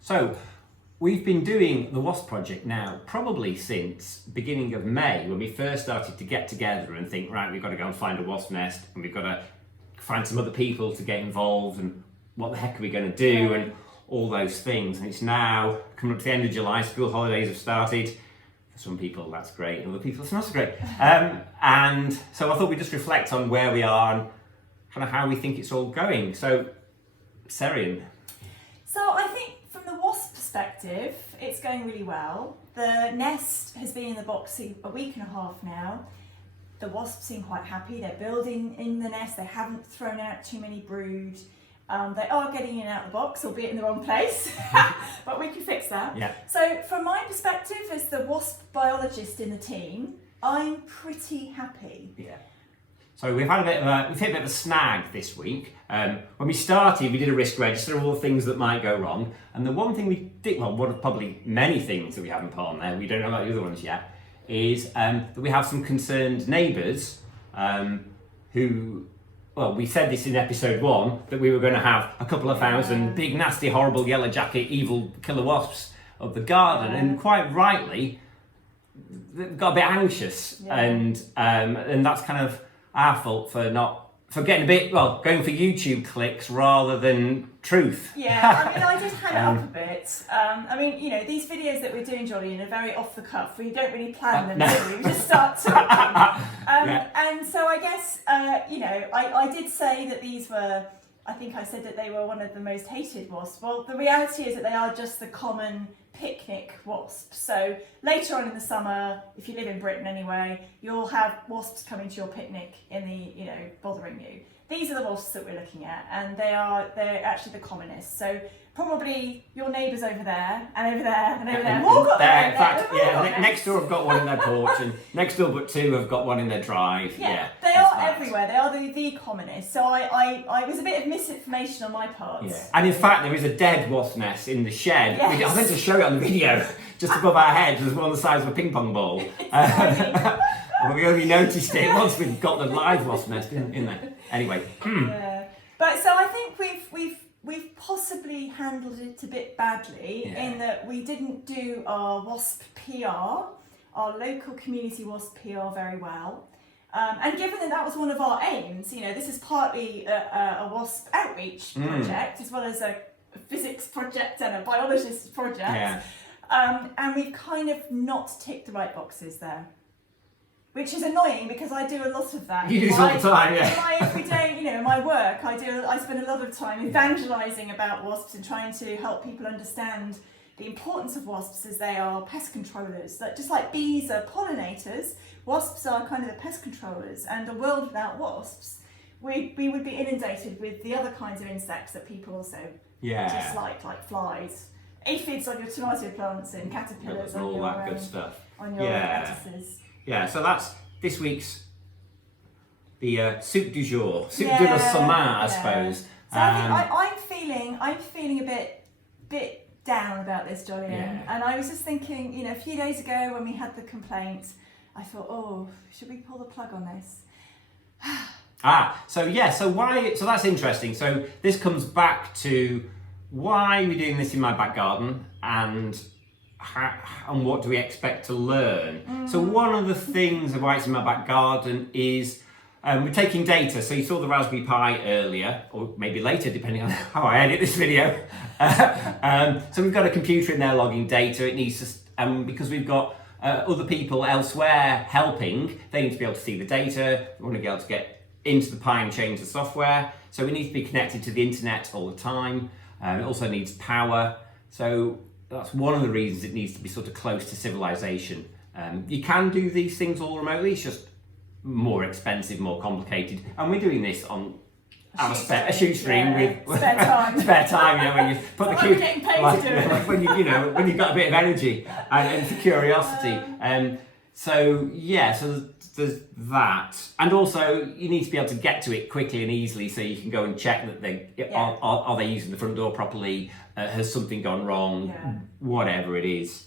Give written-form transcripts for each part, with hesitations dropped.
So, we've been doing the Wasp project now probably since beginning of May, when we first started to get together and think, right, we've got to go and find a wasp nest, and we've got to find some other people to get involved, and what the heck are we going to do, and all those things. And it's now coming up to the end of July, school holidays have started. For some people that's great, and other people it's not so great. And so I thought we'd just reflect on where we are and kind of how we think it's all going. So, Serian. So I think from the wasp perspective, it's going really well. The nest has been in the box a week and a half now. The wasps seem quite happy. They're building in the nest. They haven't thrown out too many brood. They are getting in and out of the box, albeit in the wrong place, but we can fix that. Yeah. So from my perspective as the wasp biologist in the team, I'm pretty happy. Yeah. So we've hit a bit of a snag this week. When we started, we did a risk register of all the things that might go wrong. And the one thing we did, well, one of probably many things that we haven't put on there, we don't know about the other ones yet, is that we have some concerned neighbours who, well, we said this in episode 1, that we were going to have a couple of thousand big, nasty, horrible, yellow jacket, evil killer wasps of the garden. And quite rightly, they've got a bit anxious. And that's kind of our fault for getting a bit, well, going for YouTube clicks rather than truth. Yeah, I mean, I did hang it up a bit. I mean, you know, these videos that we're doing, Jolly, are very off the cuff. We don't really plan them, do we? We just start talking. And so I guess, you know, I did say that these were, I think I said that they were one of the most hated wasps. Well, the reality is that they are just the common picnic wasp. So later on in the summer, if you live in Britain anyway, you'll have wasps coming to your picnic in the, you know, bothering you. These are the wasps that we're looking at, and they're actually the commonest. So probably your neighbours over there and over there and over there. Have all got there, in fact, next door have got one in their porch, and next door but 2 have got one in their drive. Yeah, they are everywhere. They are the commonest. So I was a bit of misinformation on my part. Yeah. And in fact, there is a dead wasp nest in the shed. Yes. I meant to show it on the video, just above our heads. There's one the size of a ping pong ball. We only noticed it once we'd got the live wasp nest in there. Anyway. Yeah. But so I think we've possibly handled it a bit badly in that we didn't do our wasp PR, our local community wasp PR very well. And given that was one of our aims, you know, this is partly a wasp outreach project as well as a physics project and a biologist project. Yeah. And we've kind of not ticked the right boxes there. Which is annoying because I do a lot of that. You do this all the time, yeah. In my everyday, you know, in my work, I spend a lot of time evangelising about wasps and trying to help people understand the importance of wasps as they are pest controllers. That just like bees are pollinators, wasps are kind of the pest controllers. And a world without wasps, we would be inundated with the other kinds of insects that people also dislike, like flies, aphids on your tomato plants and caterpillars on all your that good stuff. On your lettuces. Yeah, so that's this week's the soup du jour, soup de la semaine, I suppose. So I think I'm feeling a bit down about this, Jolyon. And I was just thinking, you know, a few days ago when we had the complaint, I thought, oh, should we pull the plug on this? So that's interesting. So this comes back to why we're doing this in my back garden and what do we expect to learn. So one of the things of why it's in my back garden is we're taking data. So you saw the Raspberry Pi earlier, or maybe later, depending on how I edit this video. So we've got a computer in there logging data. It needs to, because we've got other people elsewhere helping, they need to be able to see the data. We want to be able to get into the Pi and change the software. So we need to be connected to the internet all the time. It also needs power. So that's one of the reasons it needs to be sort of close to civilization. You can do these things all remotely, it's just more expensive, more complicated. And we're doing this on a shoestring with spare time, you know, when you put the cube, getting paid to do it. Like when you've got a bit of energy and for curiosity. So there's that, and also you need to be able to get to it quickly and easily, so you can go and check that are they using the front door properly? Has something gone wrong? Whatever it is.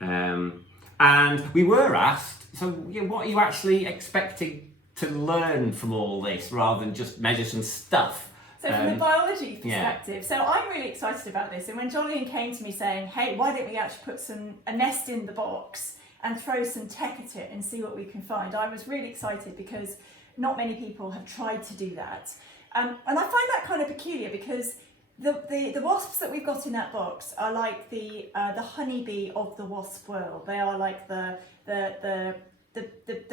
And we were asked, so what are you actually expecting to learn from all this, rather than just measure some stuff? So from the biology perspective, so I'm really excited about this. And when Jolyon came to me saying, hey, why don't we actually put a nest in the box and throw some tech at it and see what we can find, I was really excited because not many people have tried to do that. And I find that kind of peculiar because the wasps that we've got in that box are like the honeybee of the wasp world. They are like the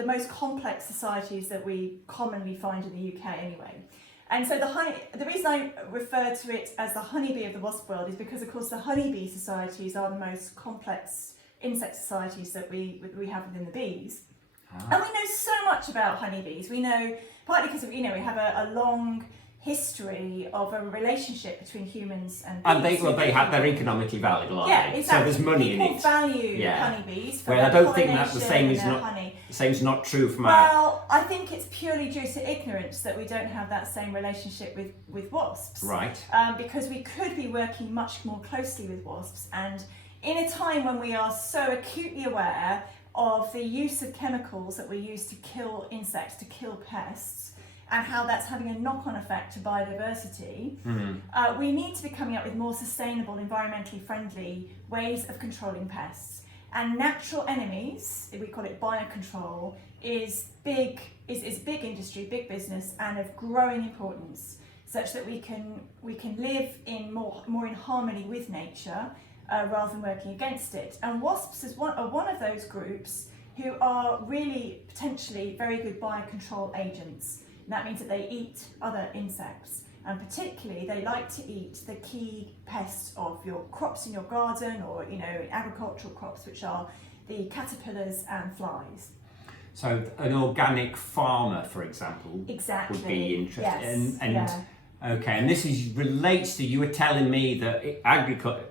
most complex societies that we commonly find in the UK anyway. And so the reason I refer to it as the honeybee of the wasp world is because, of course, the honeybee societies are the most complex insect societies that we have within the bees. And we know so much about honeybees. We know, partly because we have a long history of a relationship between humans and bees. And they're economically valuable, aren't they? Exactly. So there's money People in it. value honeybees for I don't think that the same is not true from our... Well, I think it's purely due to ignorance that we don't have that same relationship with wasps. Right. Because we could be working much more closely with wasps, and in a time when we are so acutely aware of the use of chemicals that we use to kill insects, to kill pests, and how that's having a knock-on effect to biodiversity, we need to be coming up with more sustainable, environmentally friendly ways of controlling pests. And natural enemies, we call it biocontrol, is big industry, big business, and of growing importance, such that we can live in more in harmony with nature rather than working against it. And wasps are one of those groups who are really potentially very good biocontrol agents. And that means that they eat other insects, and particularly they like to eat the key pests of your crops in your garden, or agricultural crops, which are the caterpillars and flies. So an organic farmer, for example, would be interested. Yes. Okay, and this relates to, you were telling me that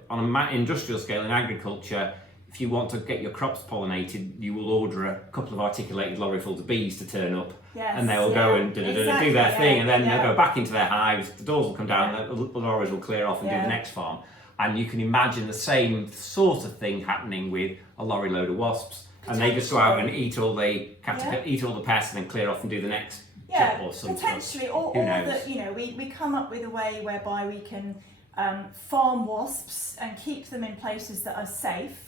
on an industrial scale in agriculture, if you want to get your crops pollinated, you will order a couple of articulated lorryfuls of bees to turn up, and they'll go and do their thing, and then they'll go back into their hives, the doors will come down, the lorries will clear off and do the next farm. And you can imagine the same sort of thing happening with a lorry load of wasps, and they just go out and eat all the pests and then clear off and do the next job or something. Potentially, or that we come up with a way whereby we can farm wasps and keep them in places that are safe,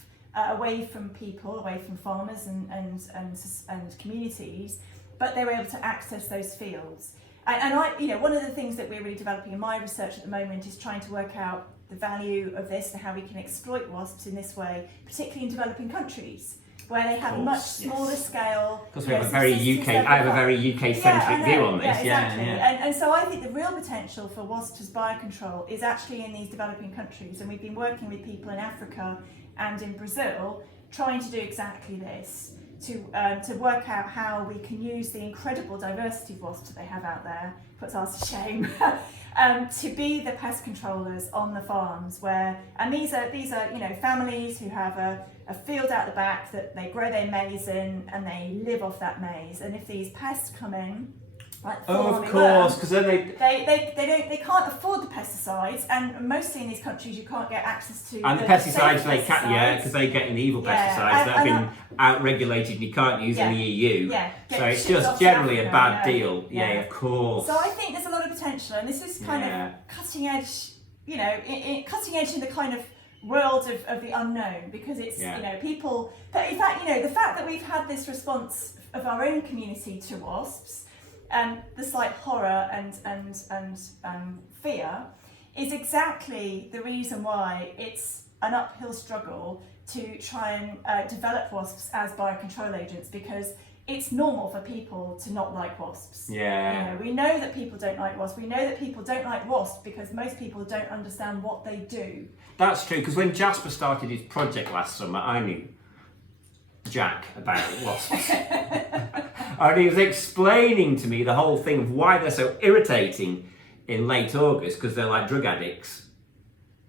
away from people, away from farmers and communities, but they were able to access those fields. And one of the things that we're really developing in my research at the moment is trying to work out the value of this and how we can exploit wasps in this way, particularly in developing countries, where they have a much smaller scale. Because I have a very UK-centric view on this. Exactly. And so I think the real potential for wasps as biocontrol is actually in these developing countries, and we've been working with people in Africa and in Brazil trying to do exactly this, to work out how we can use the incredible diversity of wasps that they have out there, puts us to shame, to be the pest controllers on the farms and these are families who have a field out the back that they grow their maize in, and they live off that maize, and if these pests come in, of course, because then they can't afford the pesticides, and mostly in these countries you can't get access to. And the pesticides they can't, because they get in the evil pesticides that have been out-regulated and you can't use in the EU. So it's just generally a bad deal. Yeah, of course. So I think there's a lot of potential, and this is kind of cutting edge. Cutting edge in the kind of world of the unknown, because it's people. But in fact, the fact that we've had this response of our own community to wasps. The slight horror and fear is exactly the reason why it's an uphill struggle to try and develop wasps as biocontrol agents, because it's normal for people to not like wasps. We know that people don't like wasps. We know that people don't like wasps because most people don't understand what they do. That's true, because when Jasper started his project last summer, I knew Jack about wasps. And he was explaining to me the whole thing of why they're so irritating in late August, because they're like drug addicts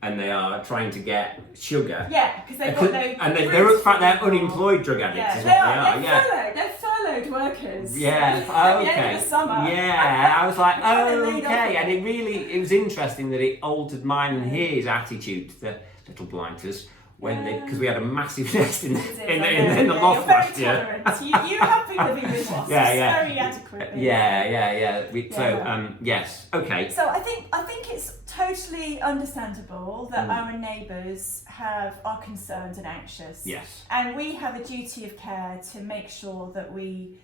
and they are trying to get sugar. Because they've got no. And they're unemployed drug addicts, is what they are. They're furloughed workers. Okay. At the end of the summer. I was like, okay. And it was interesting that it altered mine and his attitude to the little blighters when because we had a massive nest in the You're loft very last year. tolerant. You have been living with wasps very adequately. So yes, okay. So I think it's totally understandable that our neighbours are concerned and anxious. Yes. And we have a duty of care to make sure that we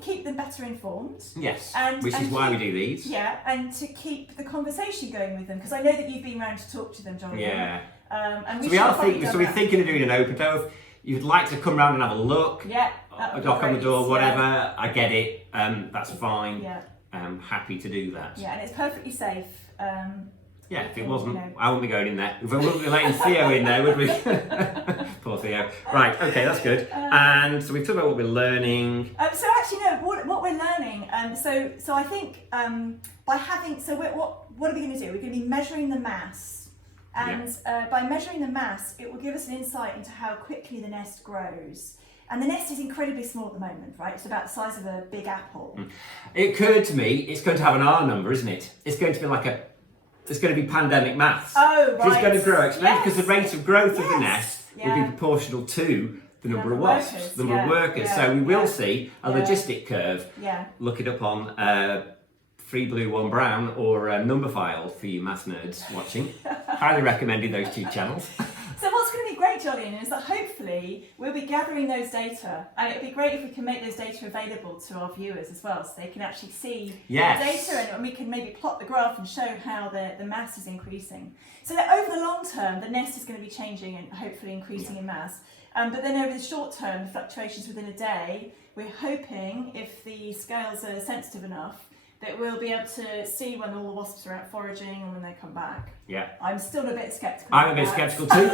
keep them better informed. Yes. Which is why we do these. Yeah, and to keep the conversation going with them, because I know that you've been round to talk to them, John. Yeah. And we're thinking of doing an open door. If you'd like to come round and have a look, a knock on the door, whatever. I get it. That's fine. Yeah. I'm happy to do that. Yeah, and it's perfectly safe. If it wasn't, I wouldn't be going in there. We wouldn't be letting Theo in there, would we? Poor Theo. Right, okay, that's good. And so we've talked about what we're learning. So actually, no, what we're learning. So I think by having, what are we going to do? We're going to be measuring the mass, and by measuring the mass, it will give us an insight into how quickly the nest grows. And the nest is incredibly small at the moment, right? It's about the size of a big apple. It occurred to me, it's going to have an R number, isn't it? It's going to be it's going to be pandemic maths. Oh, right. So it's going to grow exponentially because the rate of growth of the nest will be Yeah. proportional to the number of wasps, the number of workers. Yeah. So we will see a logistic curve. Yeah. Look it up on 3 Blue 1 Brown or Number File for you maths nerds watching. Highly recommended those 2 channels. So what's going to be great, Julian, is that hopefully we'll be gathering those data, and it would be great if we can make those data available to our viewers as well, so they can actually see the data, and we can maybe plot the graph and show how the mass is increasing. So that over the long term, the nest is going to be changing and hopefully increasing in mass. But then over the short term, the fluctuations within a day, we're hoping, if the scales are sensitive enough, that we'll be able to see when all the wasps are out foraging and when they come back. Yeah. I'm still a bit sceptical. I'm a bit sceptical too.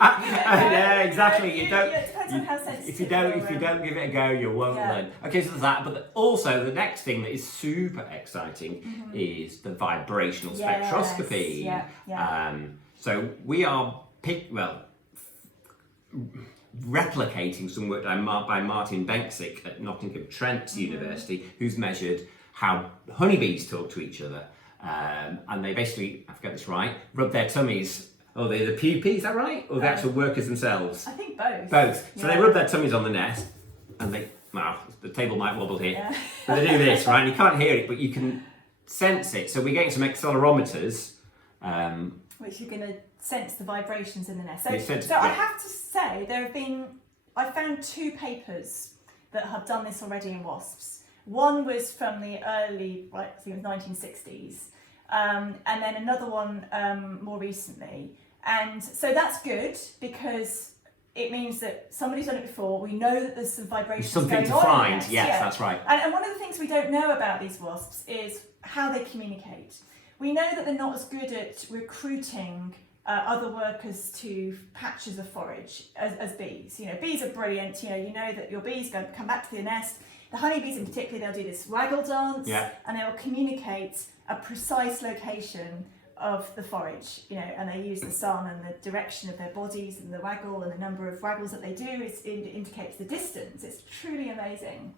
Yeah, exactly. It depends on how sensitive. If you don't give it a go, you won't learn. Okay, so there's that. But also the next thing that is super exciting is the vibrational spectroscopy. So we are replicating some work done by Martin Benksick at Nottingham Trent University, who's measured how honeybees talk to each other. And they basically, I forget this right, rub their tummies, or the pupae, is that right? Or the actual workers themselves? I think both. Both. So they rub their tummies on the nest, and the table might wobble here, but they do this, right? And you can't hear it, but you can sense it. So we're getting some accelerometers. Which are going to sense the vibrations in the nest. So I have to say, I found 2 papers that have done this already in wasps. One was from the early, I think it was 1960s, and then another one more recently. And so that's good because it means that somebody's done it before. We know that there's some vibrations something going to on find. in the nest. Yes, that's right. And one of the things we don't know about these wasps is how they communicate. We know that they're not as good at recruiting other workers to patches of forage as bees. Bees are brilliant. You know that your bees going to come back to the nest. The honeybees in particular, they'll do this waggle dance, and they will communicate a precise location of the forage. And they use the sun and the direction of their bodies and the waggle and the number of waggles that they do. It indicates the distance. It's truly amazing.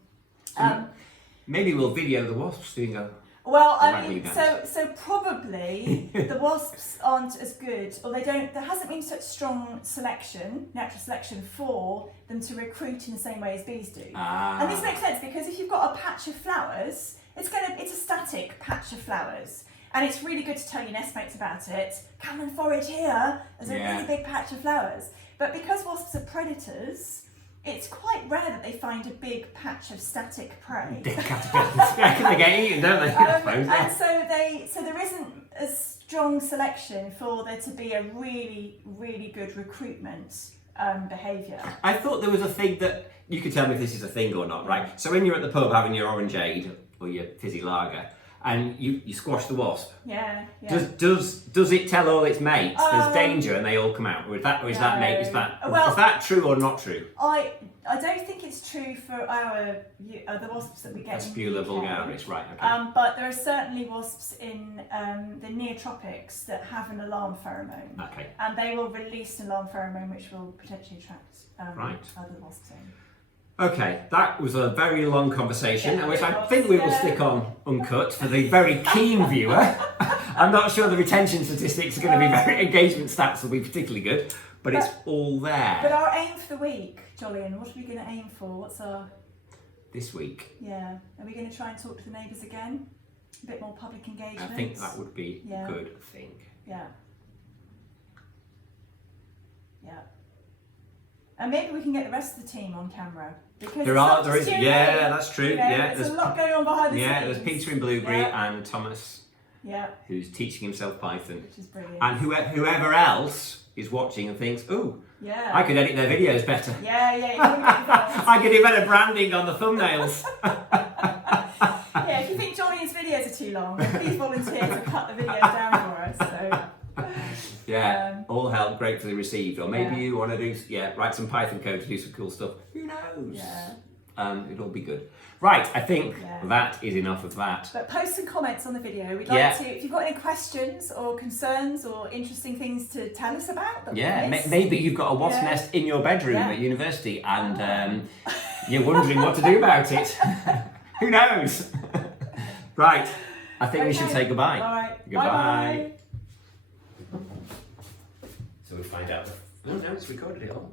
Maybe we'll video the wasps doing a. Well, I mean, so probably the wasps aren't as good, or there hasn't been such strong natural selection for them to recruit in the same way as bees do. And this makes sense because if you've got a patch of flowers, it's a static patch of flowers. And it's really good to tell your nestmates about it. Come and forage here, there's a really big patch of flowers. But because wasps are predators, it's quite rare that they find a big patch of static prey. They get eaten, don't they? And so there isn't a strong selection for there to be a really, really good recruitment behaviour. I thought there was a thing that, you could tell me if this is a thing or not, right? So when you're at the pub having your orangeade or your fizzy lager, and you squash the wasp. Yeah. Does it tell all its mates there's danger and they all come out? Or is that true or not true? I don't think it's true for the wasps that we get. Aspula vulgaris, right? Okay. But there are certainly wasps in the neotropics that have an alarm pheromone. Okay. And they will release an alarm pheromone which will potentially attract other wasps in. Okay, that was a very long conversation, which I think we will stick on uncut for the very keen viewer. I'm not sure the retention statistics are going to be very, engagement stats will be particularly good, but it's all there. But our aim for the week, Jolyon, what are we going to aim for? What's our... This week? Yeah. Are we going to try and talk to the neighbours again? A bit more public engagement? I think that would be a good thing. Yeah. Yeah. And maybe we can get the rest of the team on camera. Because there is, that's true. There's a lot going on behind the scenes. Yeah, there's Peter in Blueberry and Thomas, who's teaching himself Python. Which is brilliant. And whoever else is watching and thinks, "Ooh, yeah, I could edit their videos better." Yeah, you can get involved. I could do better branding on the thumbnails. Yeah, if you think Johnny's videos are too long, then please volunteer to cut the videos down for us. So. Yeah, all help gratefully received. Or maybe you want to do, write some Python code to do some cool stuff. Who knows? Yeah. It'll be good. Right, I think that is enough of that. But post some comments on the video. We'd like to, if you've got any questions or concerns or interesting things to tell us about. Maybe you've got a wasp nest in your bedroom at university and you're wondering what to do about it. Who knows? Right, I think we should say goodbye. All right. Goodbye. Bye-bye. So we find out. Oh no, it's recorded it all.